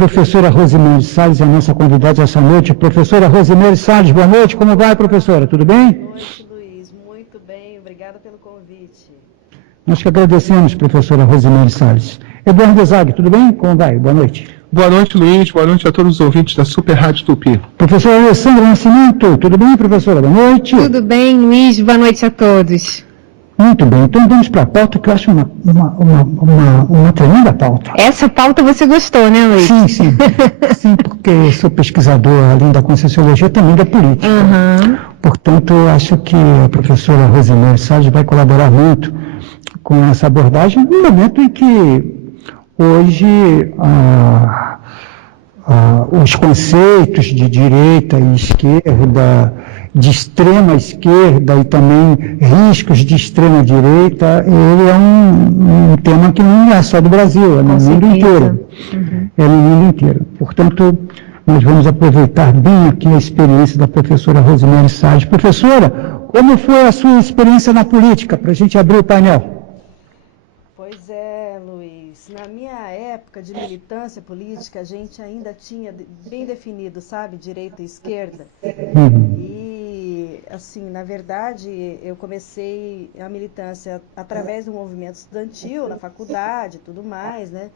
Professora Rosimeire Salles é a nossa convidada essa noite. Professora Rosimeire Salles, boa noite. Como vai, professora? Tudo bem? Boa noite, Luiz. Muito bem. Obrigada pelo convite. Nós que agradecemos, professora Rosimeire Salles. Eduardo Zag, tudo bem? Como vai? Boa noite. Boa noite, Luiz. Boa noite a todos os ouvintes da Super Rádio Tupi. Professora Alessandra Nascimento, tudo bem, professora? Boa noite. Tudo bem, Luiz. Boa noite a todos. Muito bem. Então vamos para a pauta, que eu acho uma tremenda pauta. Essa pauta você gostou, né, Luiz? Sim, sim. Sim, porque sou pesquisador, além da Conscienciologia, também da política. Uhum. Portanto, eu acho que a professora Rosimeire Salles vai colaborar muito com essa abordagem, no momento em que hoje os conceitos de direita e esquerda, de extrema esquerda e também riscos de extrema direita, ele é um tema que não é só do Brasil, é no mundo inteiro. Uhum. É no mundo inteiro. Portanto, nós vamos aproveitar bem aqui a experiência da professora Rosimeire Salles. Professora, como foi a sua experiência na política, para a gente abrir o painel? Pois é, Luiz. Na minha época de militância política, a gente ainda tinha bem definido, sabe, direita e esquerda. E, assim, na verdade, eu comecei a militância através do movimento estudantil, na faculdade e tudo mais, né?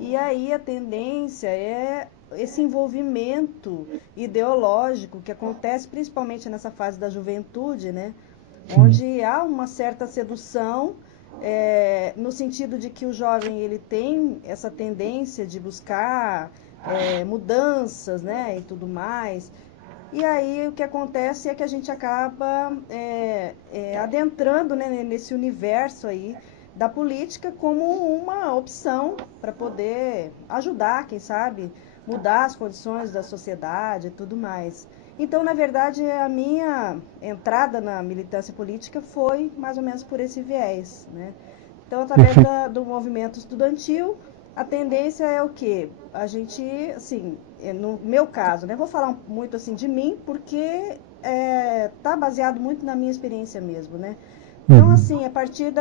E aí a tendência é esse envolvimento ideológico que acontece principalmente nessa fase da juventude, né? Onde há uma certa sedução, no sentido de que o jovem ele tem essa tendência de buscar mudanças, né, e tudo mais. E aí o que acontece é que a gente acaba adentrando, né, nesse universo aí da política como uma opção para poder ajudar, quem sabe, mudar as condições da sociedade e tudo mais. Então, na verdade, a minha entrada na militância política foi mais ou menos por esse viés, né? Então, através do movimento estudantil, a tendência é o quê? A gente, assim, no meu caso, né? Vou falar muito assim de mim, porque tá baseado muito na minha experiência mesmo, né? Então, assim, a partir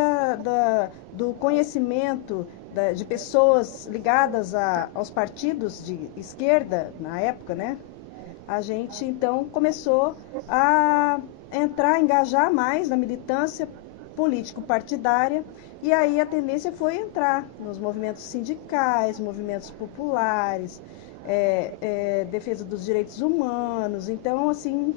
do conhecimento de pessoas ligadas aos partidos de esquerda, na época, né? A gente, então, começou a engajar mais na militância político-partidária, e aí a tendência foi entrar nos movimentos sindicais, movimentos populares, defesa dos direitos humanos. Então, assim,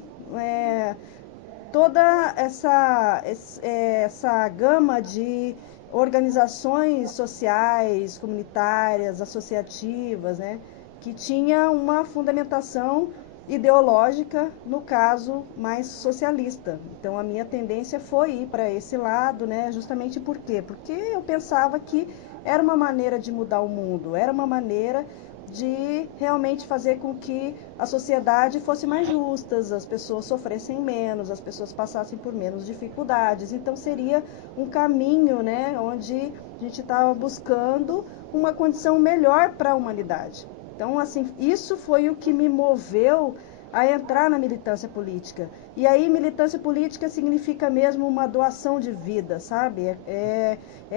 toda essa gama de organizações sociais, comunitárias, associativas, né, que tinha uma fundamentação ideológica, no caso, mais socialista. Então, a minha tendência foi ir para esse lado, né, justamente por quê? Porque eu pensava que era uma maneira de mudar o mundo, era uma maneira de realmente fazer com que a sociedade fosse mais justa, as pessoas sofressem menos, as pessoas passassem por menos dificuldades. Então, seria um caminho, né, onde a gente estava buscando uma condição melhor para a humanidade. Então, assim, isso foi o que me moveu a entrar na militância política. E aí, militância política significa mesmo uma doação de vida, sabe? É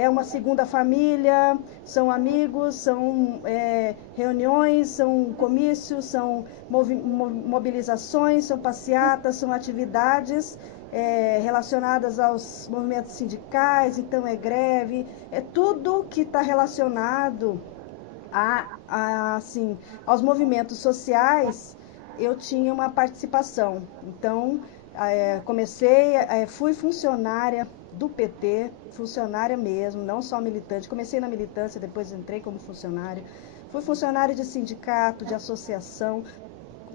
uma segunda família, são amigos, são reuniões, são comícios, são mobilizações, são passeatas, são atividades relacionadas aos movimentos sindicais, então é greve, é tudo que está relacionado assim, aos movimentos sociais. Eu tinha uma participação. Então, fui funcionária do PT, funcionária mesmo, não só militante. Comecei na militância, depois entrei como funcionária. Fui funcionária de sindicato, de associação.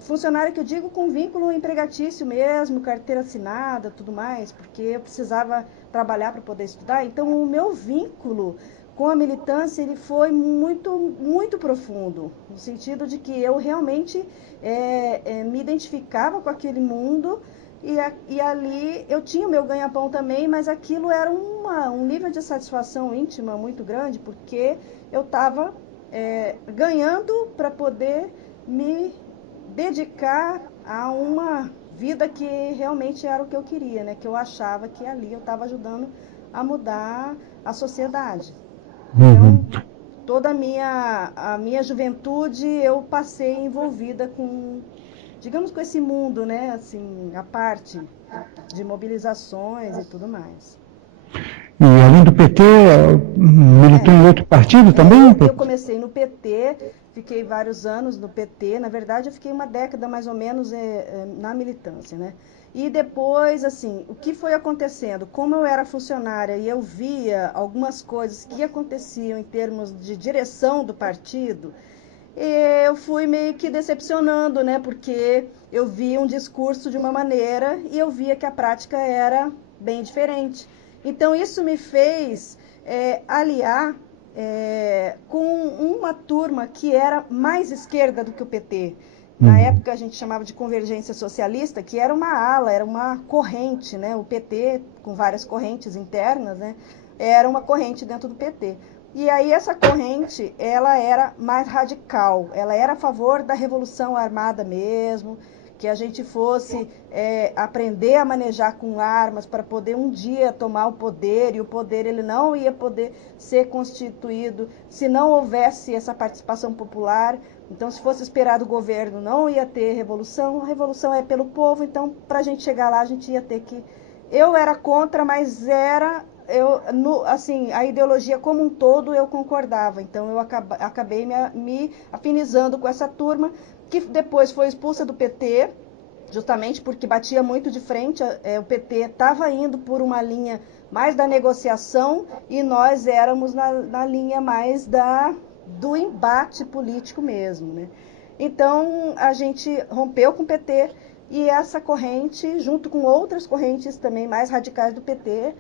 Funcionária que eu digo com vínculo empregatício mesmo, carteira assinada, tudo mais, porque eu precisava trabalhar para poder estudar. Então, o meu vínculo com a militância ele foi muito, muito profundo, no sentido de que eu realmente me identificava com aquele mundo e ali eu tinha o meu ganha-pão também, mas aquilo era um nível de satisfação íntima muito grande, porque eu estava ganhando para poder me dedicar a uma vida que realmente era o que eu queria, né? Que eu achava que ali eu estava ajudando a mudar a sociedade. Então, toda a minha juventude eu passei envolvida com, digamos, com esse mundo, né? Assim, a parte de mobilizações e tudo mais. E além do PT, militou em outro partido também? Eu comecei no PT, fiquei vários anos no PT. Na verdade, eu fiquei uma década mais ou menos na militância, né? E depois, assim, o que foi acontecendo? Como eu era funcionária e eu via algumas coisas que aconteciam em termos de direção do partido, eu fui meio que decepcionando, né? Porque eu via um discurso de uma maneira e eu via que a prática era bem diferente. Então, isso me fez aliar com uma turma que era mais esquerda do que o PT. Na época a gente chamava de Convergência Socialista, que era uma ala, era uma corrente, né? O PT, com várias correntes internas, né? Era uma corrente dentro do PT. E aí essa corrente, ela era mais radical, ela era a favor da Revolução Armada mesmo, que a gente fosse aprender a manejar com armas para poder um dia tomar o poder, e o poder ele não ia poder ser constituído se não houvesse essa participação popular. Então, se fosse esperado o governo, não ia ter revolução. A revolução é pelo povo, então, para a gente chegar lá, a gente ia ter que... Eu era contra, mas assim, a ideologia como um todo eu concordava. Então, eu acabei me afinizando com essa turma, que depois foi expulsa do PT, justamente porque batia muito de frente. O PT estava indo por uma linha mais da negociação e nós éramos na linha mais do embate político mesmo, né? Então, a gente rompeu com o PT e essa corrente, junto com outras correntes também mais radicais do PT,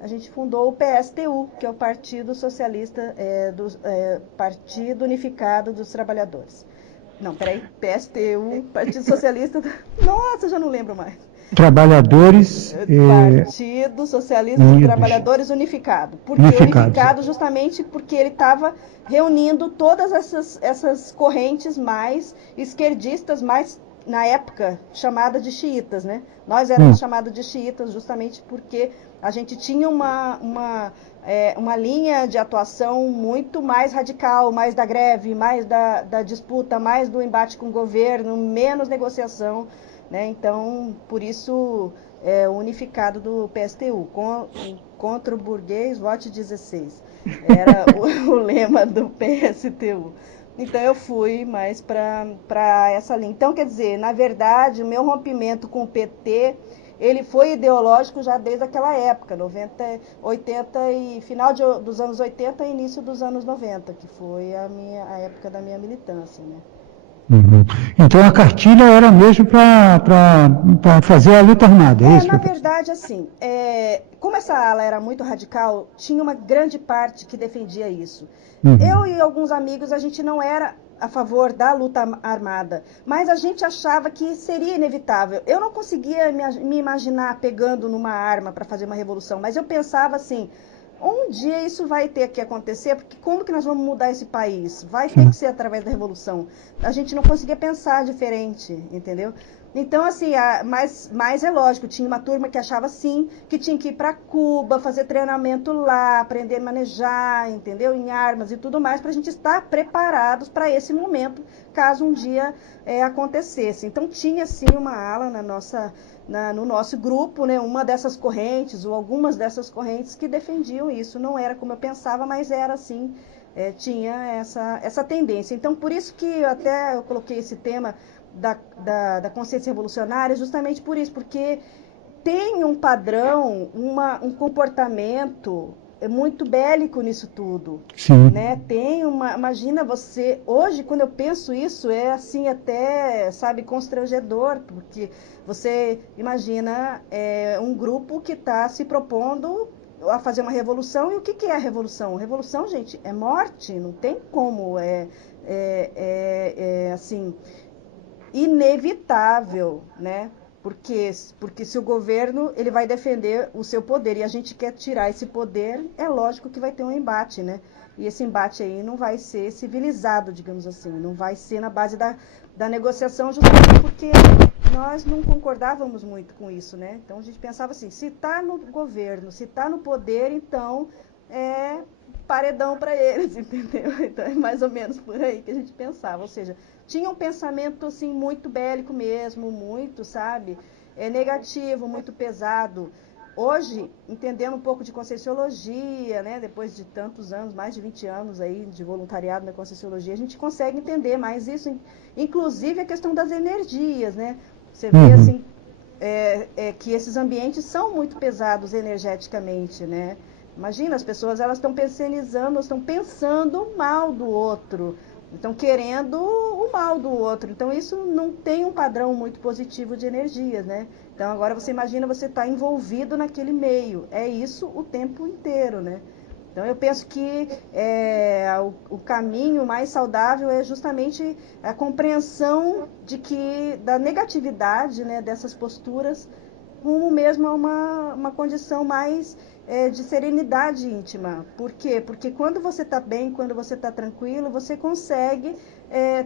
a gente fundou o PSTU, que é o Partido Socialista, Partido Unificado dos Trabalhadores. Não, peraí, PSTU, Partido Socialista... Nossa, já não lembro mais. Trabalhadores... Partido Socialista dos Trabalhadores Unificado. Por que unificado? Justamente porque ele estava reunindo todas essas correntes mais esquerdistas, mais, na época, chamada de xiitas, né? Nós éramos chamados de xiitas justamente porque a gente tinha uma linha de atuação muito mais radical, mais da greve, mais da disputa, mais do embate com o governo, menos negociação, né? Então, por isso, o unificado do PSTU, contra o burguês, vote 16. Era o lema do PSTU. Então, eu fui mais para essa linha. Então, quer dizer, na verdade, o meu rompimento com o PT... ele foi ideológico já desde aquela época, 90, 80 e final dos anos 80 e início dos anos 90, que foi a época da minha militância, né? Uhum. Então a cartilha era mesmo para fazer a luta armada, é isso? Na verdade, assim, como essa ala era muito radical, tinha uma grande parte que defendia isso. Eu e alguns amigos, a gente não era a favor da luta armada, mas a gente achava que seria inevitável. Eu não conseguia me imaginar pegando numa arma para fazer uma revolução, mas eu pensava assim, um dia isso vai ter que acontecer, porque como que nós vamos mudar esse país? Vai ter que ser através da revolução. A gente não conseguia pensar diferente, entendeu? Então, assim, mas é lógico, tinha uma turma que achava, sim, que tinha que ir para Cuba, fazer treinamento lá, aprender a manejar, entendeu? Em armas e tudo mais, para a gente estar preparados para esse momento, caso um dia acontecesse. Então, tinha, sim, uma ala no nosso grupo, né? Uma dessas correntes, ou algumas dessas correntes que defendiam isso. Não era como eu pensava, mas era, assim, tinha essa tendência. Então, por isso que até eu coloquei esse tema da consciência revolucionária, justamente por isso, porque tem um padrão, um comportamento muito bélico nisso tudo. Sim. Né? Imagina você, hoje quando eu penso isso, é assim até, sabe, constrangedor, porque você imagina um grupo que está se propondo a fazer uma revolução, e o que é a revolução? Revolução, gente, é morte, não tem como, assim... inevitável, né? Porque se o governo ele vai defender o seu poder e a gente quer tirar esse poder, é lógico que vai ter um embate, né? E esse embate aí não vai ser civilizado, digamos assim, não vai ser na base da negociação, justamente porque nós não concordávamos muito com isso, né? Então a gente pensava assim, se está no governo, se está no poder, então paredão para eles, entendeu? Então é mais ou menos por aí que a gente pensava, ou seja, tinha um pensamento assim muito bélico mesmo, muito, sabe, negativo, muito pesado. Hoje, entendendo um pouco de Conscienciologia, né, depois de tantos anos, mais de 20 anos aí de voluntariado na Conscienciologia, a gente consegue entender mais isso, inclusive a questão das energias, né? Você vê assim que esses ambientes são muito pesados energeticamente, né? Imagina, as pessoas elas estão pensionizando, estão pensando mal do outro, estão querendo o mal do outro. Então isso não tem um padrão muito positivo de energias, né? Então agora você imagina você estar envolvido naquele meio. É isso o tempo inteiro, né? Então eu penso que o caminho mais saudável é justamente a compreensão de que da negatividade, né, dessas posturas rumo mesmo a uma condição mais de serenidade íntima. Por quê? Porque quando você está bem, quando você está tranquilo, você consegue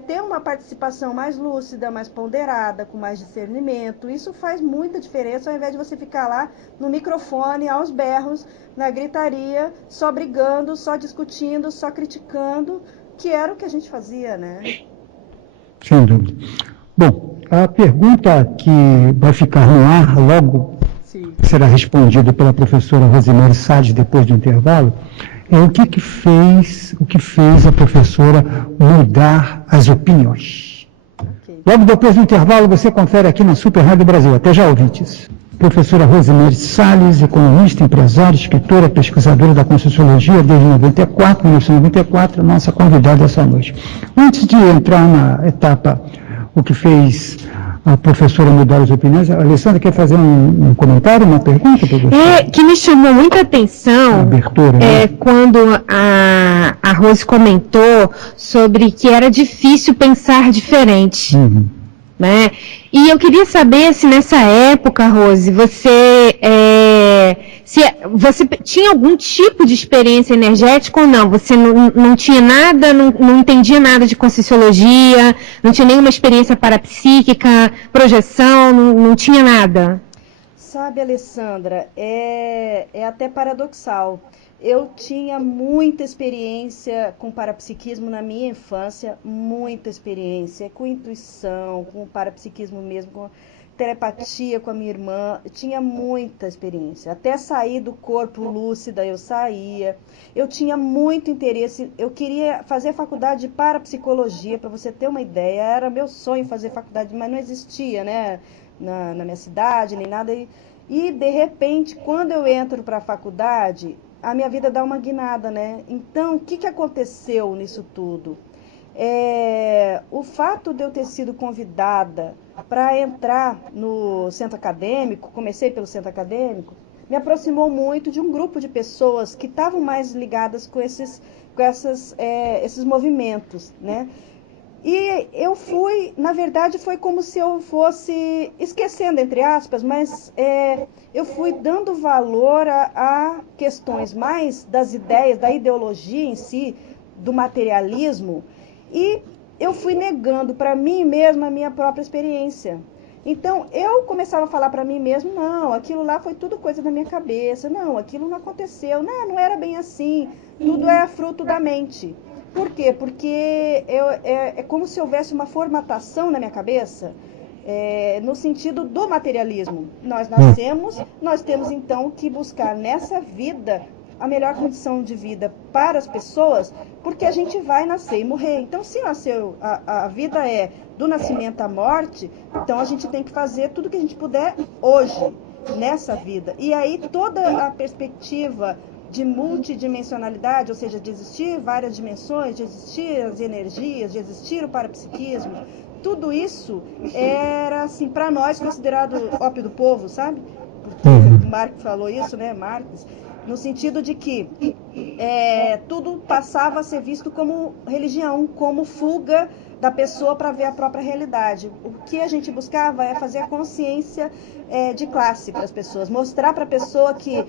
ter uma participação mais lúcida, mais ponderada, com mais discernimento. Isso faz muita diferença, ao invés de você ficar lá no microfone, aos berros, na gritaria, só brigando, só discutindo, só criticando, que era o que a gente fazia, né? Sem dúvida. Bom, a pergunta que vai ficar no ar logo Sim. será respondida pela professora Rosemary Salles depois do intervalo, é o que fez a professora mudar as opiniões. Okay. Logo depois do intervalo, você confere aqui na Super Rádio Brasil. Até já, ouvintes. Professora Rosemary Salles, economista, empresária, escritora, pesquisadora da Conscienciologia desde 1994, nossa convidada essa noite. Antes de entrar na etapa, o que fez a professora mudar as opiniões, a Alessandra quer fazer um comentário, uma pergunta, professora? Que me chamou muita atenção Abertura, né? quando a Rose comentou sobre que era difícil pensar diferente. Né? E eu queria saber se nessa época, Rose, você tinha algum tipo de experiência energética ou não? Você não tinha nada, não entendia nada de Conscienciologia, não tinha nenhuma experiência parapsíquica, projeção, não tinha nada? Sabe, Alessandra, é até paradoxal. Eu tinha muita experiência com parapsiquismo na minha infância, muita experiência com intuição, com parapsiquismo mesmo, com telepatia com a minha irmã. Eu tinha muita experiência. Até sair do corpo lúcida eu saía. Eu tinha muito interesse. Eu queria fazer faculdade de parapsicologia, para você ter uma ideia. Era meu sonho fazer faculdade, mas não existia, né? Na minha cidade, nem nada. E de repente, quando eu entro para a faculdade, a minha vida dá uma guinada, né? Então, o que aconteceu nisso tudo? O fato de eu ter sido convidada para entrar no centro acadêmico, comecei pelo centro acadêmico, me aproximou muito de um grupo de pessoas que estavam mais ligadas com esses movimentos, né? E eu fui, na verdade, foi como se eu fosse esquecendo, entre aspas, mas eu fui dando valor a questões mais das ideias, da ideologia em si, do materialismo, e eu fui negando para mim mesma a minha própria experiência. Então, eu começava a falar para mim mesmo, não, aquilo lá foi tudo coisa da minha cabeça, não, aquilo não aconteceu, não era bem assim, tudo é fruto da mente. Por quê? Porque é como se houvesse uma formatação na minha cabeça, no sentido do materialismo. Nós nascemos, nós temos então que buscar nessa vida a melhor condição de vida para as pessoas, porque a gente vai nascer e morrer. Então, se nasceu, a vida é do nascimento à morte, então a gente tem que fazer tudo que a gente puder hoje, nessa vida. E aí toda a perspectiva de multidimensionalidade, ou seja, de existir várias dimensões, de existir as energias, de existir o parapsiquismo, tudo isso era, assim, para nós considerado ópio do povo, sabe? Porque Marx falou isso, né, Marx, no sentido de que tudo passava a ser visto como religião, como fuga da pessoa para ver a própria realidade. O que a gente buscava é fazer a consciência de classe para as pessoas, mostrar para a pessoa que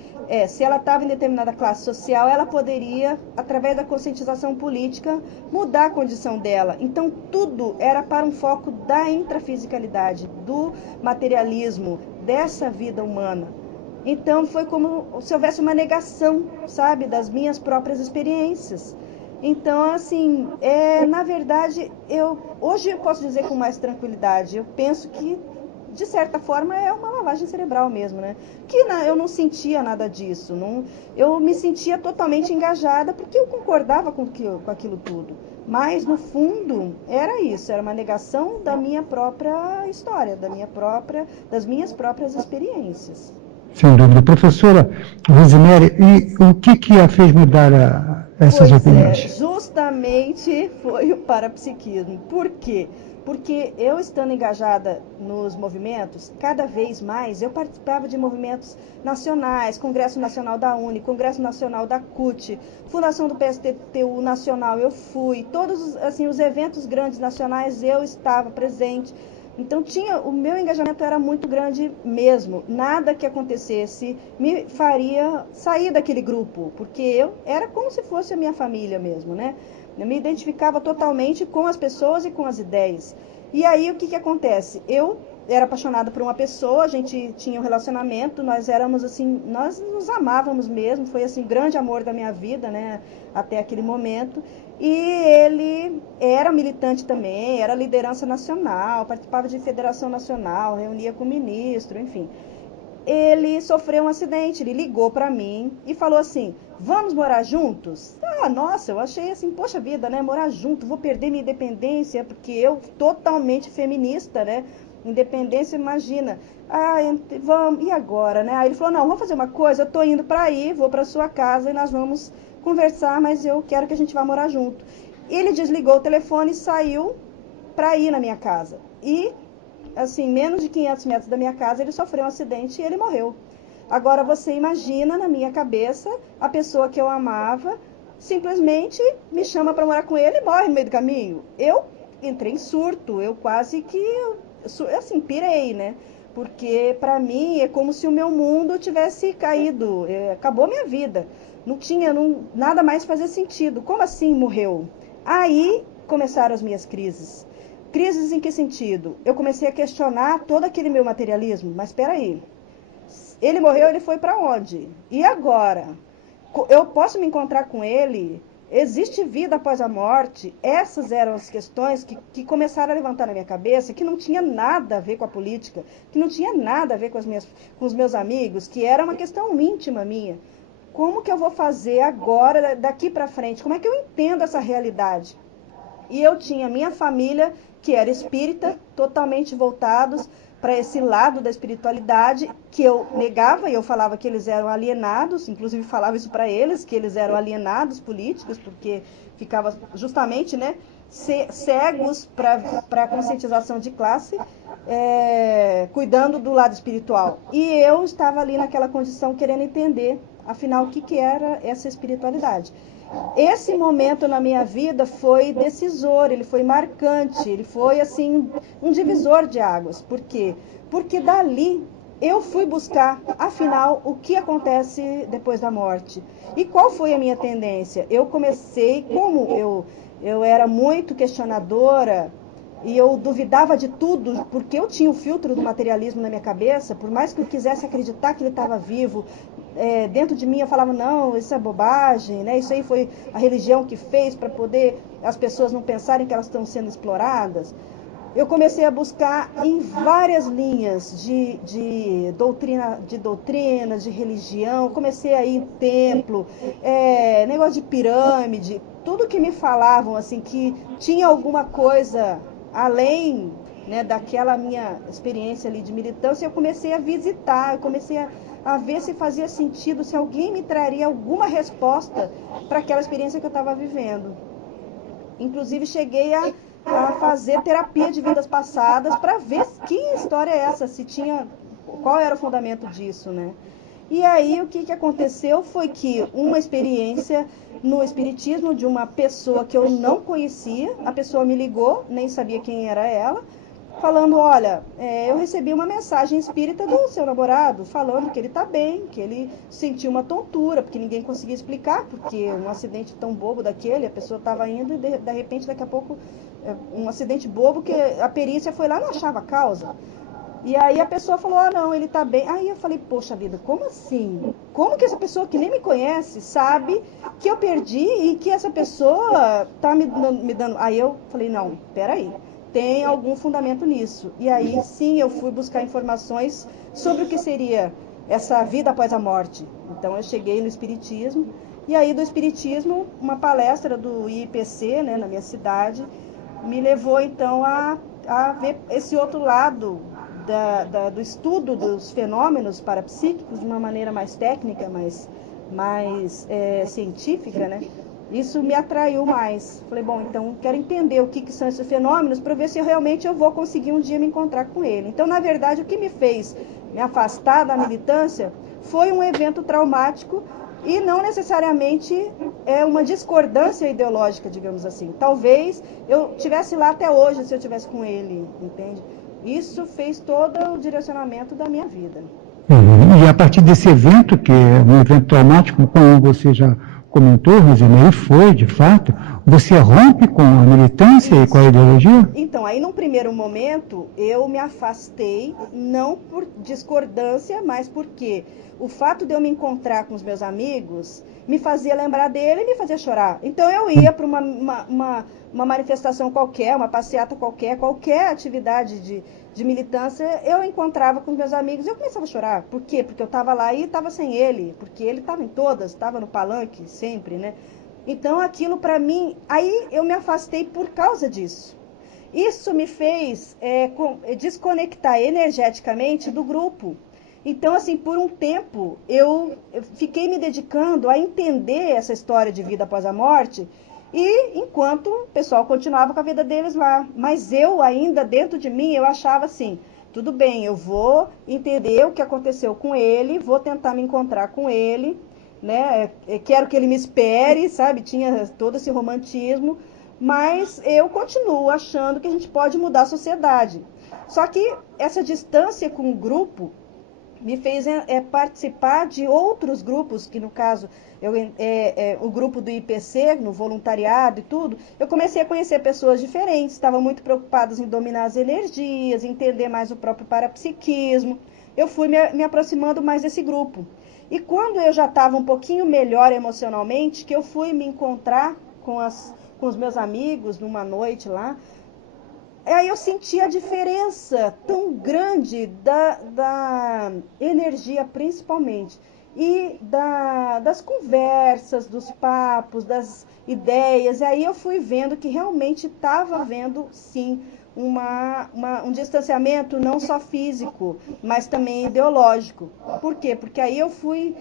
se ela estava em determinada classe social, ela poderia, através da conscientização política, mudar a condição dela. Então tudo era para um foco da intrafisicalidade, do materialismo, dessa vida humana. Então foi como se houvesse uma negação, sabe, das minhas próprias experiências. Então, assim, na verdade, hoje eu posso dizer com mais tranquilidade, eu penso que, de certa forma, é uma lavagem cerebral mesmo, né? Eu não sentia nada disso, eu me sentia totalmente engajada porque eu concordava com aquilo tudo. Mas, no fundo, era isso, era uma negação da minha própria história, das minhas próprias experiências. Sem dúvida. Professora Rosemary, e o que a fez mudar essas opiniões? Justamente foi o parapsiquismo. Por quê? Porque eu estando engajada nos movimentos, cada vez mais eu participava de movimentos nacionais, Congresso Nacional da UNE, Congresso Nacional da CUT, Fundação do PSTU Nacional, eu fui, todos assim, os eventos grandes nacionais eu estava presente. Então o meu engajamento era muito grande mesmo. Nada que acontecesse me faria sair daquele grupo, porque eu era como se fosse a minha família mesmo, né? Eu me identificava totalmente com as pessoas e com as ideias. E aí o que acontece? Eu era apaixonada por uma pessoa, a gente tinha um relacionamento, nós éramos assim, nós nos amávamos mesmo, foi assim, grande amor da minha vida, né? Até aquele momento. E ele era militante também, era liderança nacional, participava de federação nacional, reunia com o ministro, enfim. Ele sofreu um acidente, ele ligou para mim e falou assim, vamos morar juntos? Ah, nossa, eu achei assim, poxa vida, né, morar junto, vou perder minha independência, porque eu totalmente feminista, né, independência, imagina. Ah, vamos, e agora, né? Aí ele falou, não, vamos fazer uma coisa, eu tô indo para aí, vou para sua casa e nós vamos conversar, mas eu quero que a gente vá morar junto. Ele desligou o telefone e saiu para ir na minha casa. E, assim, menos de 500 metros da minha casa, ele sofreu um acidente e ele morreu. Agora, você imagina, na minha cabeça, a pessoa que eu amava simplesmente me chama para morar com ele e morre no meio do caminho. Eu entrei em surto, eu quase que, assim, pirei, né? Porque, para mim, é como se o meu mundo tivesse caído, acabou a minha vida. Não tinha nada mais fazia sentido. Como assim morreu? Aí começaram as minhas crises. Crises em que sentido? Eu comecei a questionar todo aquele meu materialismo. Mas espera aí, ele morreu, ele foi para onde? E agora? Eu posso me encontrar com ele? Existe vida após a morte? Essas eram as questões que começaram a levantar na minha cabeça, que não tinha nada a ver com a política, que não tinha nada a ver com os meus amigos, que era uma questão íntima minha. Como que eu vou fazer agora, daqui para frente? Como é que eu entendo essa realidade? E eu tinha minha família, que era espírita, totalmente voltados para esse lado da espiritualidade, que eu negava, e eu falava que eles eram alienados, inclusive falava isso para eles, que eles eram alienados políticos, porque ficava justamente, né, cegos para a conscientização de classe, cuidando do lado espiritual. E eu estava ali naquela condição querendo entender, afinal, o que era essa espiritualidade. Esse momento na minha vida foi decisor, ele foi marcante, ele foi assim um divisor de águas. Por quê? Porque dali eu fui buscar, afinal, o que acontece depois da morte. E qual foi a minha tendência? Eu comecei, como eu era muito questionadora, e eu duvidava de tudo, porque eu tinha o filtro do materialismo na minha cabeça, por mais que eu quisesse acreditar que ele estava vivo, dentro de mim eu falava, não, isso é bobagem, né? Isso aí foi a religião que fez para poder as pessoas não pensarem que elas estão sendo exploradas. Eu comecei a buscar em várias linhas de doutrinas, de religião, comecei a ir em templo, negócio de pirâmide, tudo que me falavam, assim, que tinha alguma coisa além, né, daquela minha experiência ali de militância, eu comecei a visitar, eu comecei a ver se fazia sentido, se alguém me traria alguma resposta para aquela experiência que eu estava vivendo. Inclusive, cheguei a fazer terapia de vidas passadas para ver que história é essa, se tinha, qual era o fundamento disso, né? E aí o que aconteceu foi que uma experiência no espiritismo de uma pessoa que eu não conhecia, a pessoa me ligou, nem sabia quem era ela, falando, olha, eu recebi uma mensagem espírita do seu namorado, falando que ele está bem, que ele sentiu uma tontura, porque ninguém conseguia explicar, porque um acidente tão bobo daquele, a pessoa estava indo e de repente, daqui a pouco, um acidente bobo que a perícia foi lá e não achava a causa. E aí a pessoa falou, não, ele tá bem. Aí eu falei, poxa vida, como assim? Como que essa pessoa que nem me conhece sabe que eu perdi e que essa pessoa tá me dando... Aí eu falei, não, peraí, tem algum fundamento nisso. E aí sim eu fui buscar informações sobre o que seria essa vida após a morte. Então eu cheguei no Espiritismo, e aí do Espiritismo, uma palestra do IPC, né, na minha cidade, me levou então a ver esse outro lado do estudo dos fenômenos parapsíquicos de uma maneira mais técnica, mais científica, né? Isso me atraiu mais. Falei, bom, então quero entender o que são esses fenômenos para ver se realmente eu vou conseguir um dia me encontrar com ele. Então, na verdade, o que me fez me afastar da militância foi um evento traumático e não necessariamente uma discordância ideológica, digamos assim. Talvez eu tivesse lá até hoje se eu tivesse com ele, entende? Isso fez todo o direcionamento da minha vida. E a partir desse evento, que é um evento traumático, como você já comentou, Rosina, e foi, de fato, você rompe com a militância e com a ideologia? Então, aí num primeiro momento, eu me afastei, não por discordância, mas porque o fato de eu me encontrar com os meus amigos me fazia lembrar dele e me fazia chorar. Então eu ia para uma manifestação qualquer, uma passeata qualquer atividade de militância, eu encontrava com os meus amigos e eu começava a chorar. Por quê? Porque eu estava lá e estava sem ele, porque ele estava em todas, estava no palanque sempre, né? Então aquilo para mim, aí eu me afastei por causa disso. Isso me fez desconectar energeticamente do grupo. Então, assim, por um tempo, eu fiquei me dedicando a entender essa história de vida após a morte, e enquanto o pessoal continuava com a vida deles lá. Mas eu ainda, dentro de mim, eu achava assim, tudo bem, eu vou entender o que aconteceu com ele, vou tentar me encontrar com ele, né? Quero que ele me espere, sabe? Tinha todo esse romantismo, mas eu continuo achando que a gente pode mudar a sociedade. Só que essa distância com o grupo me fez participar de outros grupos, que no caso, o grupo do IPC, no voluntariado e tudo, eu comecei a conhecer pessoas diferentes, estavam muito preocupadas em dominar as energias, entender mais o próprio parapsiquismo. Eu fui me aproximando mais desse grupo. E quando eu já estava um pouquinho melhor emocionalmente, que eu fui me encontrar com os meus amigos numa noite lá, aí eu senti a diferença tão grande da energia, principalmente, e das conversas, dos papos, das ideias. E aí eu fui vendo que realmente estava havendo, sim, um distanciamento não só físico, mas também ideológico. Por quê? Porque aí eu fui...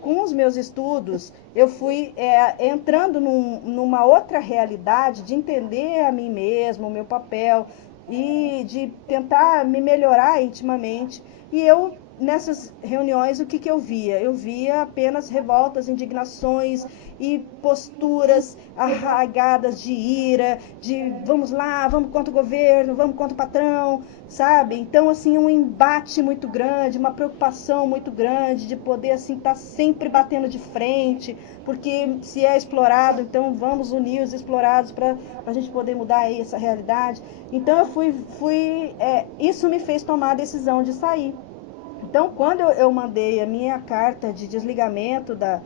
com os meus estudos, eu fui entrando numa outra realidade de entender a mim mesma, o meu papel, e de tentar me melhorar intimamente. E eu, nessas reuniões, o que eu via? Eu via apenas revoltas, indignações e posturas arraigadas de ira, de vamos lá, vamos contra o governo, vamos contra o patrão, sabe? Então, assim, um embate muito grande, uma preocupação muito grande de poder, assim, estar sempre batendo de frente, porque se é explorado, então vamos unir os explorados para a gente poder mudar aí essa realidade. Então, eu isso me fez tomar a decisão de sair. Então, quando eu mandei a minha carta de desligamento da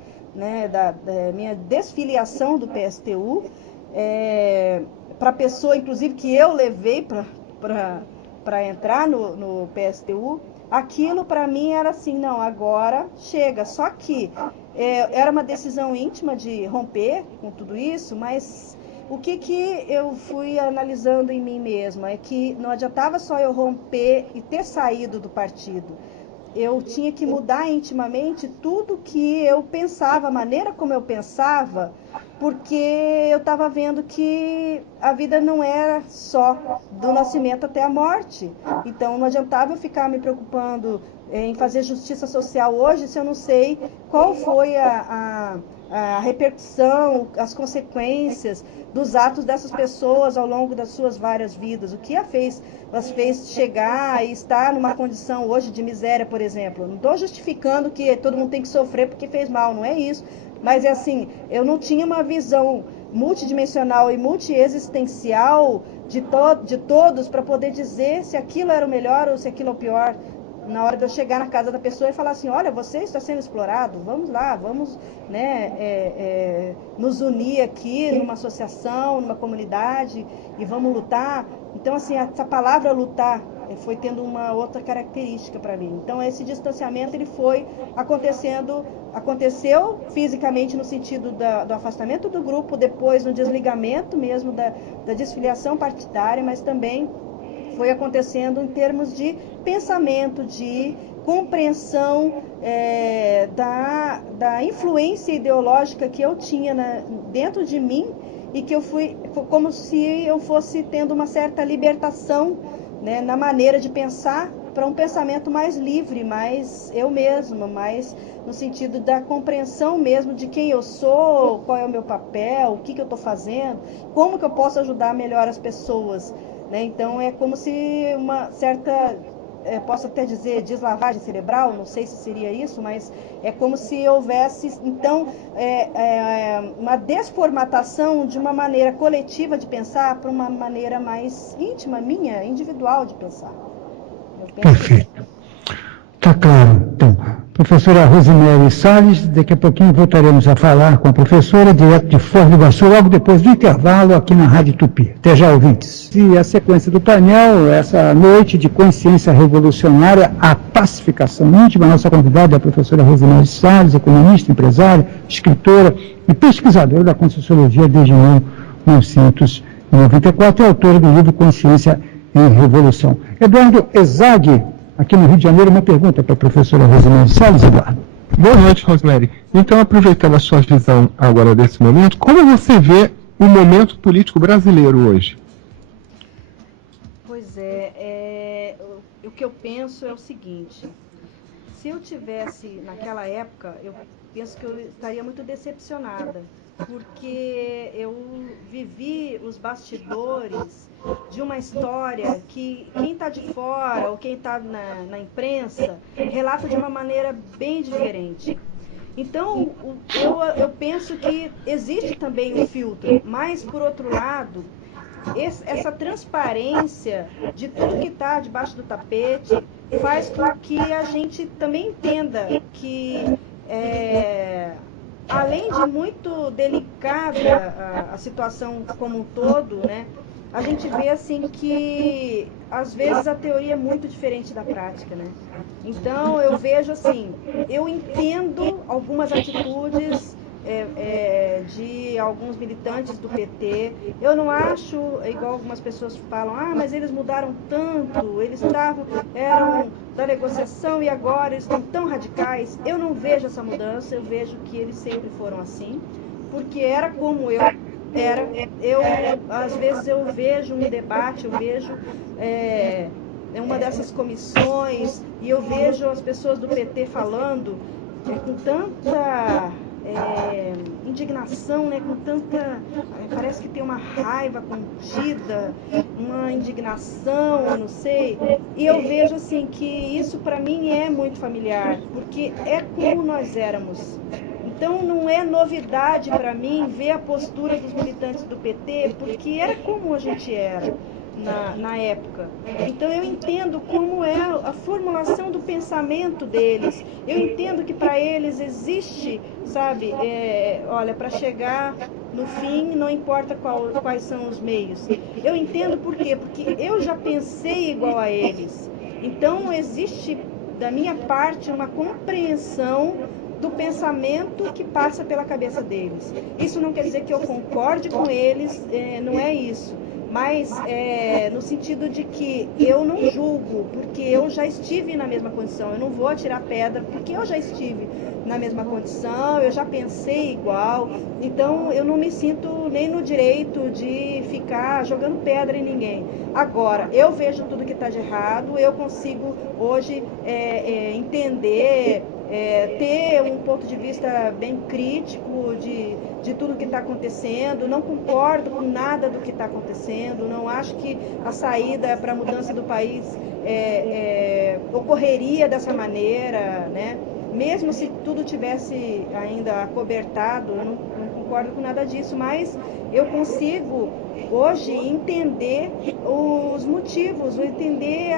minha desfiliação do PSTU, para a pessoa, inclusive, que eu levei para entrar no PSTU, aquilo para mim era assim, não, agora chega. Só que era uma decisão íntima de romper com tudo isso, mas o que eu fui analisando em mim mesma é que não adiantava só eu romper e ter saído do partido. Eu tinha que mudar intimamente tudo que eu pensava, a maneira como eu pensava, porque eu estava vendo que a vida não era só do nascimento até a morte. Então não adiantava eu ficar me preocupando em fazer justiça social hoje se eu não sei qual foi a repercussão, as consequências dos atos dessas pessoas ao longo das suas várias vidas. O que as fez chegar e estar numa condição hoje de miséria, por exemplo. Não estou justificando que todo mundo tem que sofrer porque fez mal, não é isso. Mas é assim, eu não tinha uma visão multidimensional e multiexistencial de todos para poder dizer se aquilo era o melhor ou se aquilo é o pior. Na hora de eu chegar na casa da pessoa e falar assim, olha, você está sendo explorado, vamos lá, vamos, né, nos unir aqui numa associação, numa comunidade e vamos lutar. Então, assim, essa palavra lutar foi tendo uma outra característica para mim. Então, esse distanciamento ele foi aconteceu fisicamente no sentido do afastamento do grupo, depois no desligamento mesmo da desfiliação partidária, mas também foi acontecendo em termos de pensamento, de compreensão da influência ideológica que eu tinha dentro de mim e que foi como se eu fosse tendo uma certa libertação, né, na maneira de pensar para um pensamento mais livre, mais eu mesma, mais no sentido da compreensão mesmo de quem eu sou, qual é o meu papel, o que eu estou fazendo, como que eu posso ajudar melhor as pessoas. Né? Então é como se uma certa, posso até dizer, deslavagem cerebral, não sei se seria isso, mas é como se houvesse, então, uma desformatação de uma maneira coletiva de pensar para uma maneira mais íntima, minha, individual de pensar. Perfeito. Está claro. Então, professora Rosemary Salles, daqui a pouquinho voltaremos a falar com a professora, direto de Foz do Iguaçu, logo depois do intervalo aqui na Rádio Tupi. Até já, ouvintes. E a sequência do painel, essa noite de consciência revolucionária, a pacificação íntima, a nossa convidada é a professora Rosemary Salles, economista, empresária, escritora e pesquisadora da Conscienciologia desde 1994 e autora do livro Consciência em Revolução. Eduardo Ezag, aqui no Rio de Janeiro, uma pergunta para a professora Rosemary Salles, Eduardo. Boa noite, Rosemary. Então, aproveitando a sua visão agora desse momento, como você vê o momento político brasileiro hoje? Pois o que eu penso é o seguinte, se eu tivesse naquela época, eu penso que eu estaria muito decepcionada, porque eu vivi os bastidores de uma história que quem está de fora ou quem está na imprensa relata de uma maneira bem diferente. Então, eu penso que existe também um filtro, mas, por outro lado, essa transparência de tudo que está debaixo do tapete faz com que a gente também entenda que além de muito delicada a situação como um todo, né, a gente vê assim que às vezes a teoria é muito diferente da prática, né? Então eu vejo assim, eu entendo algumas atitudes de alguns militantes do PT. Eu não acho, igual algumas pessoas falam, mas eles mudaram tanto, eram da negociação e agora eles estão tão radicais. Eu não vejo essa mudança, eu vejo que eles sempre foram assim, porque era como eu era. Às vezes eu vejo um debate, eu vejo uma dessas comissões e eu vejo as pessoas do PT falando com tanta indignação, né, com tanta, parece que tem uma raiva contida, uma indignação, eu não sei, e eu vejo assim que isso para mim é muito familiar, porque é como nós éramos. Então não é novidade para mim ver a postura dos militantes do PT, porque era como a gente era na época. Então eu entendo como é a formulação do pensamento deles. Eu entendo que para eles existe, sabe, olha, para chegar no fim não importa quais são os meios. Eu entendo por quê? Porque eu já pensei igual a eles. Então existe da minha parte uma compreensão do pensamento que passa pela cabeça deles. Isso não quer dizer que eu concorde com eles, não é isso. Mas no sentido de que eu não julgo, porque eu já estive na mesma condição. Eu não vou atirar pedra, porque eu já estive na mesma condição, eu já pensei igual. Então eu não me sinto nem no direito de ficar jogando pedra em ninguém. Agora, eu vejo tudo que está de errado, eu consigo hoje entender, ter um ponto de vista bem crítico de tudo que está acontecendo. Não concordo com nada do que está acontecendo, não acho que a saída para a mudança do país ocorreria dessa maneira, né? Mesmo se tudo tivesse ainda acobertado, eu não concordo com nada disso, mas eu consigo hoje entender os motivos, entender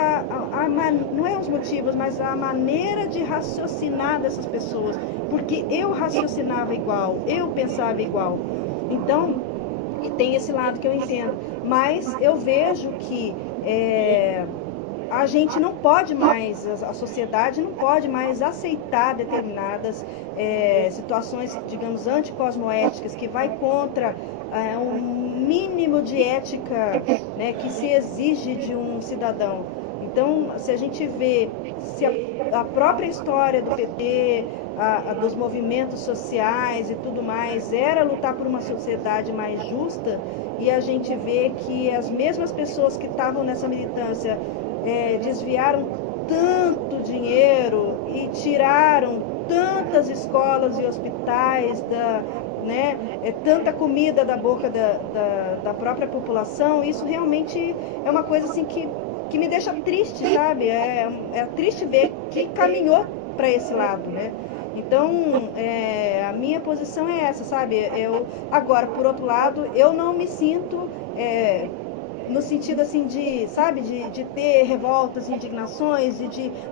não é os motivos, mas a maneira de raciocinar dessas pessoas, porque eu raciocinava igual, eu pensava igual. Então, tem esse lado que eu entendo, mas eu vejo que a gente não pode mais, a sociedade não pode mais aceitar determinadas situações, digamos, anticosmoéticas, que vai contra um mínimo de ética, né, que se exige de um cidadão. Então, se a gente vê se a própria história do PT, dos movimentos sociais e tudo mais, era lutar por uma sociedade mais justa, e a gente vê que as mesmas pessoas que estavam nessa militância desviaram tanto dinheiro e tiraram tantas escolas e hospitais, tanta comida da boca da própria população. Isso realmente é uma coisa assim que me deixa triste, sabe? É triste ver que caminhou para esse lado, né? Então, a minha posição é essa, sabe? Agora, por outro lado, eu não me sinto no sentido assim de, sabe, de ter revoltas, indignações,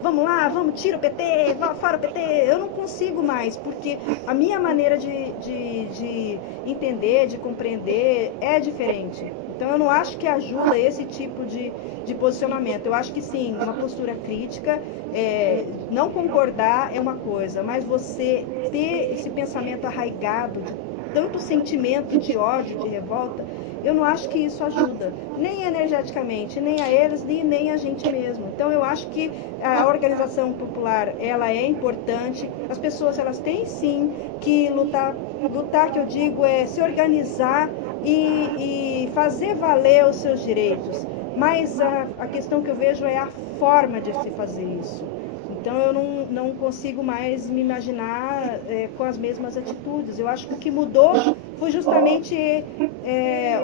vamos lá, vamos, tira o PT, fora o PT. Eu não consigo mais, porque a minha maneira de entender, de compreender é diferente. Então eu não acho que ajuda esse tipo de posicionamento. Eu acho que sim, uma postura crítica, não concordar é uma coisa, mas você ter esse pensamento arraigado de tanto sentimento de ódio, de revolta, eu não acho que isso ajuda, nem energeticamente, nem a eles, nem a gente mesmo. Então eu acho que a organização popular, ela é importante, as pessoas, elas têm sim que lutar que eu digo é se organizar e fazer valer os seus direitos, mas a questão que eu vejo é a forma de se fazer isso. Então eu não consigo mais me imaginar com as mesmas atitudes. Eu acho que o que mudou foi justamente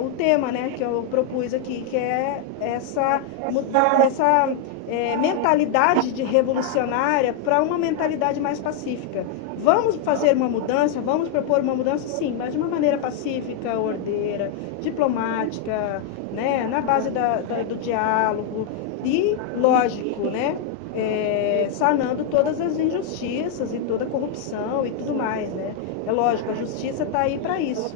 o tema, né, que eu propus aqui, que é essa mentalidade de revolucionária para uma mentalidade mais pacífica. Vamos fazer uma mudança, vamos propor uma mudança, sim, mas de uma maneira pacífica, ordeira, diplomática, né, na base do diálogo e lógico, né? Sanando todas as injustiças e toda a corrupção e tudo mais, né? É lógico, a justiça está aí para isso.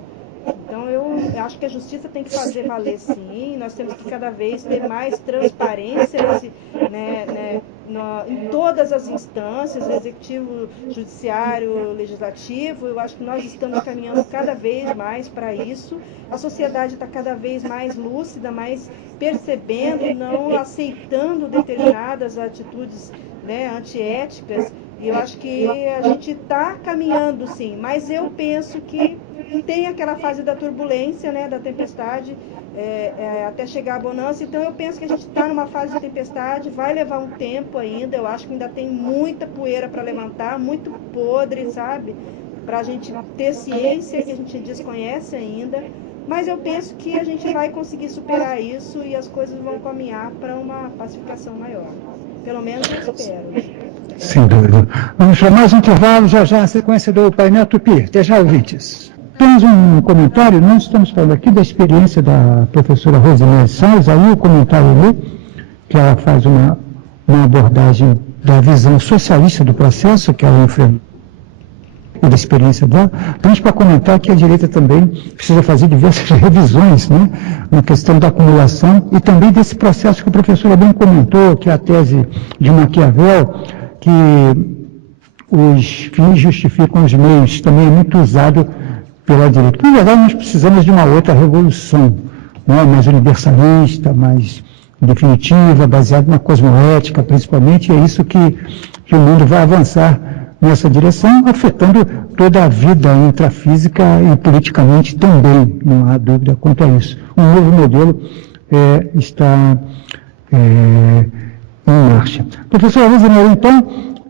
Então eu acho que a justiça tem que fazer valer, sim. Nós temos que cada vez ter mais transparência em todas as instâncias, executivo, judiciário, legislativo. Eu acho que nós estamos caminhando cada vez mais para isso. A sociedade está cada vez mais lúcida, mais percebendo, não aceitando determinadas atitudes, né, antiéticas. E eu acho que a gente está caminhando, sim, mas eu penso que tem aquela fase da turbulência, né, da tempestade, até chegar a bonança. Então eu penso que a gente está numa fase de tempestade, vai levar um tempo ainda. Eu acho que ainda tem muita poeira para levantar, muito podre, sabe, para a gente ter ciência que a gente desconhece ainda. Mas eu penso que a gente vai conseguir superar isso e as coisas vão caminhar para uma pacificação maior. Pelo menos eu espero. Sem dúvida. Vamos para mais um intervalo, já a sequência do painel Tupi. Até já, ouvintes. Temos um comentário, nós estamos falando aqui da experiência da professora Rosemary Salles, aí o comentário ali, que ela faz uma abordagem da visão socialista do processo que ela enfrentou e da experiência dela. Vamos para comentar que a direita também precisa fazer diversas revisões, né, na questão da acumulação e também desse processo que a professora bem comentou, que é a tese de Maquiavel, que os fins justificam os meios, também é muito usado pela direita. Na verdade, nós precisamos de uma outra revolução, né, mais universalista, mais definitiva, baseada na cosmoética, principalmente, e é isso que o mundo vai avançar nessa direção, afetando toda a vida intrafísica e politicamente também, não há dúvida quanto a isso. Um novo modelo está em marcha. Professora Rosemary, então,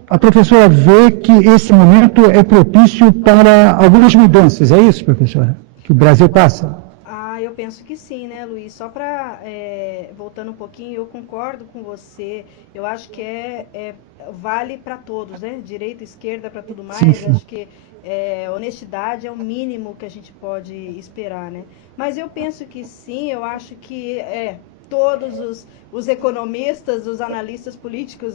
a professora vê que esse momento é propício para algumas mudanças, é isso, professora? Que o Brasil passa? Eu penso que sim, né, Luiz? Só para, voltando um pouquinho, eu concordo com você. Eu acho que vale para todos, né? Direita, esquerda, para tudo mais. Sim. Acho que honestidade é o mínimo que a gente pode esperar, né? Mas eu penso que sim, eu acho que todos os economistas, os analistas políticos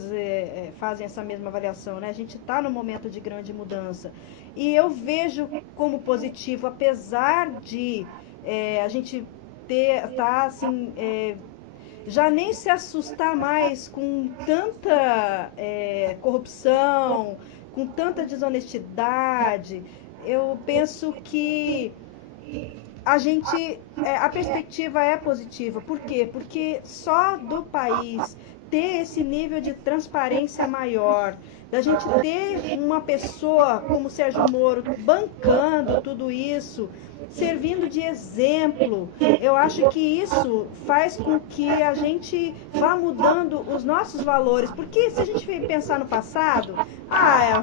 fazem essa mesma avaliação, né? A gente está num momento de grande mudança. E eu vejo como positivo, apesar de a gente assim, já nem se assustar mais com tanta corrupção, com tanta desonestidade. Eu penso que a perspectiva é positiva. Por quê? Porque só do país ter esse nível de transparência maior, da gente ter uma pessoa como Sérgio Moro bancando tudo isso, servindo de exemplo, eu acho que isso faz com que a gente vá mudando os nossos valores. Porque se a gente pensar no passado,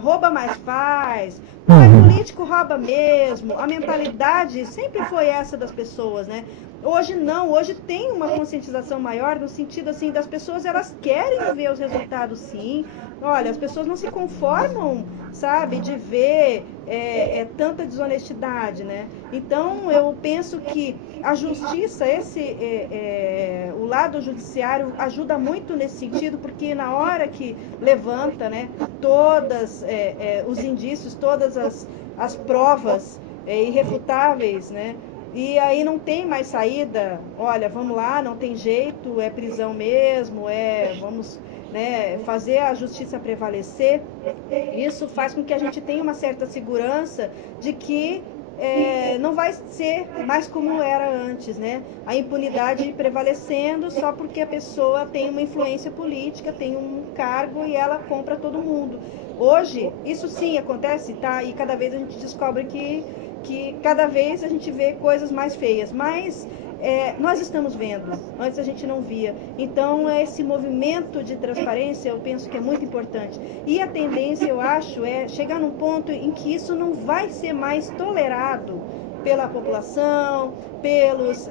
rouba mais faz, político rouba mesmo, a mentalidade sempre foi essa das pessoas, né? Hoje não, hoje tem uma conscientização maior no sentido assim, das pessoas, elas querem ver os resultados sim. Olha, as pessoas não se conformam, sabe, de ver tanta desonestidade, né? Então eu penso que a justiça, o lado judiciário ajuda muito nesse sentido, porque na hora que levanta, né, todas os indícios, todas as provas irrefutáveis, né? E aí não tem mais saída, olha, vamos lá, não tem jeito, é prisão mesmo, vamos, né, fazer a justiça prevalecer. Isso faz com que a gente tenha uma certa segurança de que não vai ser mais como era antes, né? A impunidade prevalecendo só porque a pessoa tem uma influência política, tem um cargo e ela compra todo mundo. Hoje, isso sim acontece, tá? E cada vez a gente descobre que cada vez a gente vê coisas mais feias, mas nós estamos vendo, antes a gente não via. Então, esse movimento de transparência, eu penso que é muito importante. E a tendência, eu acho, é chegar num ponto em que isso não vai ser mais tolerado pela população, pelos...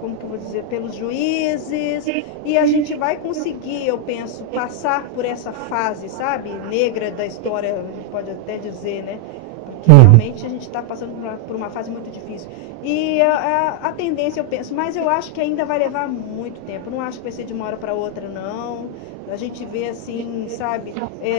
como que eu vou dizer, pelos juízes, e a gente vai conseguir, eu penso, passar por essa fase, sabe, negra da história, a gente pode até dizer, né, porque realmente a gente está passando por uma fase muito difícil. E a tendência, eu penso, mas eu acho que ainda vai levar muito tempo, não acho que vai ser de uma hora para outra, não. A gente vê assim, sabe,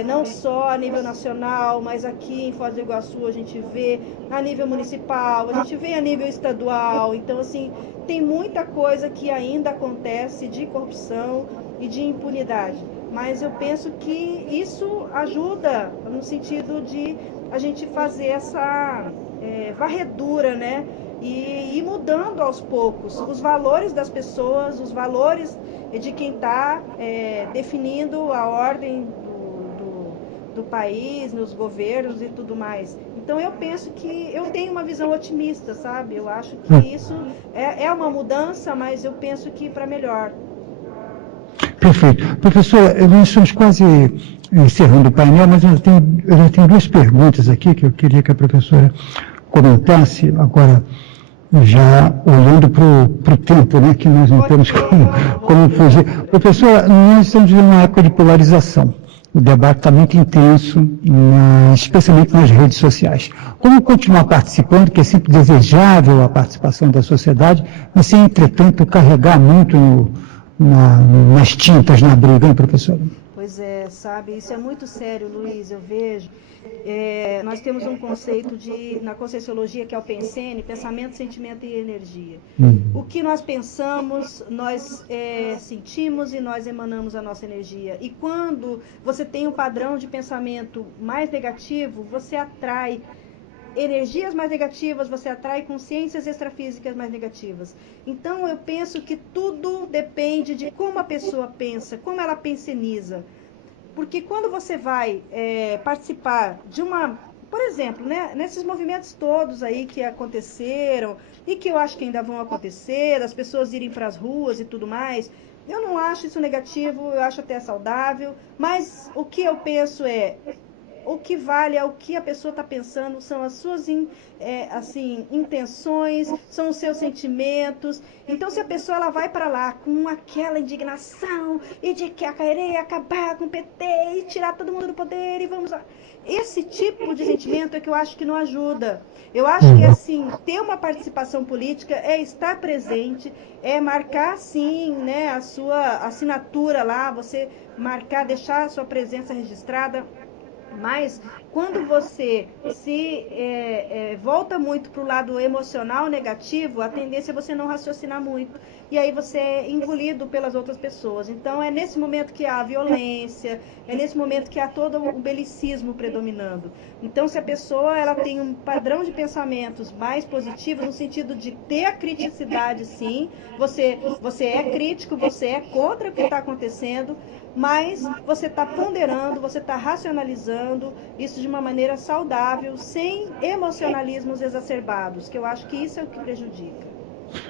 não só a nível nacional, mas aqui em Foz do Iguaçu a gente vê a nível municipal, a gente vê a nível estadual. Então, assim, tem muita coisa que ainda acontece de corrupção e de impunidade. Mas eu penso que isso ajuda no sentido de a gente fazer essa varredura, né? E ir mudando aos poucos os valores das pessoas, os valores de quem está definindo a ordem do país, nos governos e tudo mais. Então eu penso que eu tenho uma visão otimista, sabe? Eu acho que isso é uma mudança, mas eu penso que para melhor. Perfeito. Professora, nós estamos quase encerrando o painel, mas eu tenho duas perguntas aqui que eu queria que a professora comentasse agora, já olhando para o tempo, né, que nós não temos como fugir. Professora, nós estamos vivendo uma época de polarização. O debate está muito intenso, especialmente nas redes sociais. Como continuar participando, que é sempre desejável a participação da sociedade, mas sem, entretanto, carregar muito nas tintas na briga, hein, professora? Pois é, sabe, isso é muito sério, Luiz, eu vejo. Nós temos um conceito na Conscienciologia, que é o PENSENE, pensamento, sentimento e energia. O que nós pensamos, nós sentimos e nós emanamos a nossa energia. E quando você tem um padrão de pensamento mais negativo, você atrai energias mais negativas, você atrai consciências extrafísicas mais negativas. Então eu penso que tudo depende de como a pessoa pensa, como ela penseniza. Porque quando você vai participar de por exemplo, né, nesses movimentos todos aí que aconteceram e que eu acho que ainda vão acontecer, das pessoas irem para as ruas e tudo mais, eu não acho isso negativo, eu acho até saudável, mas o que eu penso o que vale é o que a pessoa está pensando, são as suas intenções, são os seus sentimentos. Então, se a pessoa ela vai para lá com aquela indignação e de que querer acabar com o PT e tirar todo mundo do poder e vamos lá. Esse tipo de sentimento é que eu acho que não ajuda. Eu acho que, assim, ter uma participação política é estar presente, é marcar, sim, né, a sua assinatura lá, você marcar, deixar a sua presença registrada. Mas quando você se volta muito para o lado emocional negativo, a tendência é você não raciocinar muito. E aí você é engolido pelas outras pessoas. Então é nesse momento que há a violência, é nesse momento que há todo o belicismo predominando. Então se a pessoa ela tem um padrão de pensamentos mais positivos, no sentido de ter a criticidade, sim, você é crítico, você é contra o que está acontecendo, mas você está ponderando, você está racionalizando isso de uma maneira saudável, sem emocionalismos exacerbados, que eu acho que isso é o que prejudica.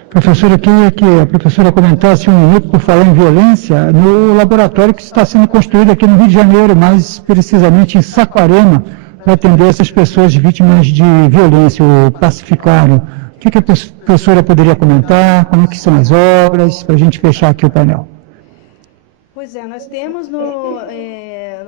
Professora, eu queria que a professora comentasse um minuto, por falar em violência, no laboratório que está sendo construído aqui no Rio de Janeiro, mais precisamente em Saquarema, para atender essas pessoas vítimas de violência, o Pacificário. O que a professora poderia comentar? Como é que são as obras, para a gente fechar aqui o painel? Pois é, nós temos no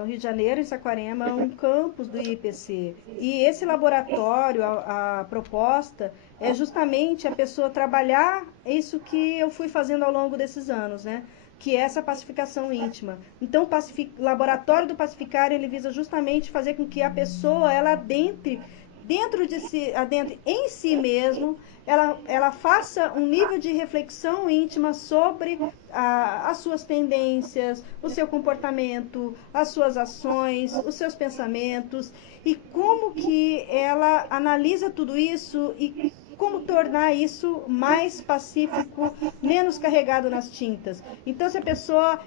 Rio de Janeiro, em Saquarema, um campus do IPC. E esse laboratório, a proposta é justamente a pessoa trabalhar isso que eu fui fazendo ao longo desses anos, né? Que é essa pacificação íntima. Então, o laboratório do Pacificário, ele visa justamente fazer com que a pessoa, ela dentro de si, adentre em si mesmo, ela faça um nível de reflexão íntima sobre as suas tendências, o seu comportamento, as suas ações, os seus pensamentos, e como que ela analisa tudo isso e como tornar isso mais pacífico, menos carregado nas tintas. Então, se a pessoa,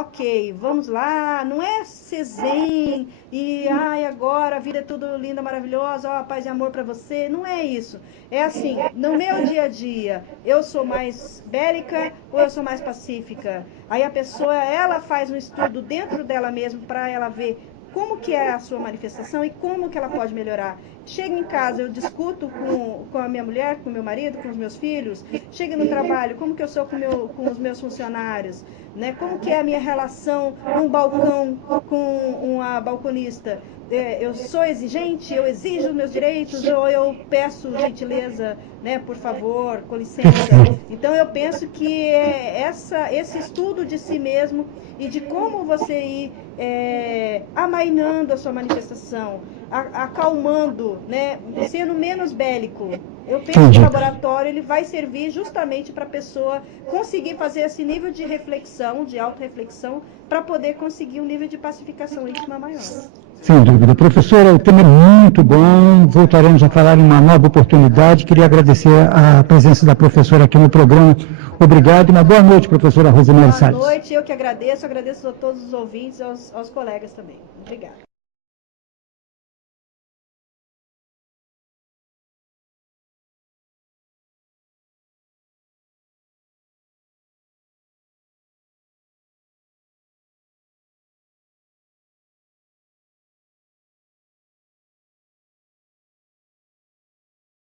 ok, vamos lá, não é ser zen e, agora a vida é tudo linda, maravilhosa, paz e amor para você, não é isso. É assim, no meu dia a dia, eu sou mais bélica ou eu sou mais pacífica? Aí a pessoa, ela faz um estudo dentro dela mesma para ela ver como que é a sua manifestação e como que ela pode melhorar. Chego em casa, eu discuto com a minha mulher, com o meu marido, com os meus filhos. Chego no trabalho, como que eu sou com os meus funcionários, né? Como que é a minha relação com o balcão, com uma balconista. Eu sou exigente, eu exijo os meus direitos, ou eu peço gentileza, né, por favor, com licença. Então eu penso que esse estudo de si mesmo e de como você ir amainando a sua manifestação, acalmando, né, sendo menos bélico. Eu penso que o laboratório ele vai servir justamente para a pessoa conseguir fazer esse nível de reflexão, de autorreflexão, para poder conseguir um nível de pacificação íntima maior. Sem dúvida. Professora, o tema é muito bom, voltaremos a falar em uma nova oportunidade. Queria agradecer a presença da professora aqui no programa. Obrigado e uma boa noite, professora Rosemary Salles. Boa noite, eu que agradeço a todos os ouvintes e aos colegas também. Obrigada.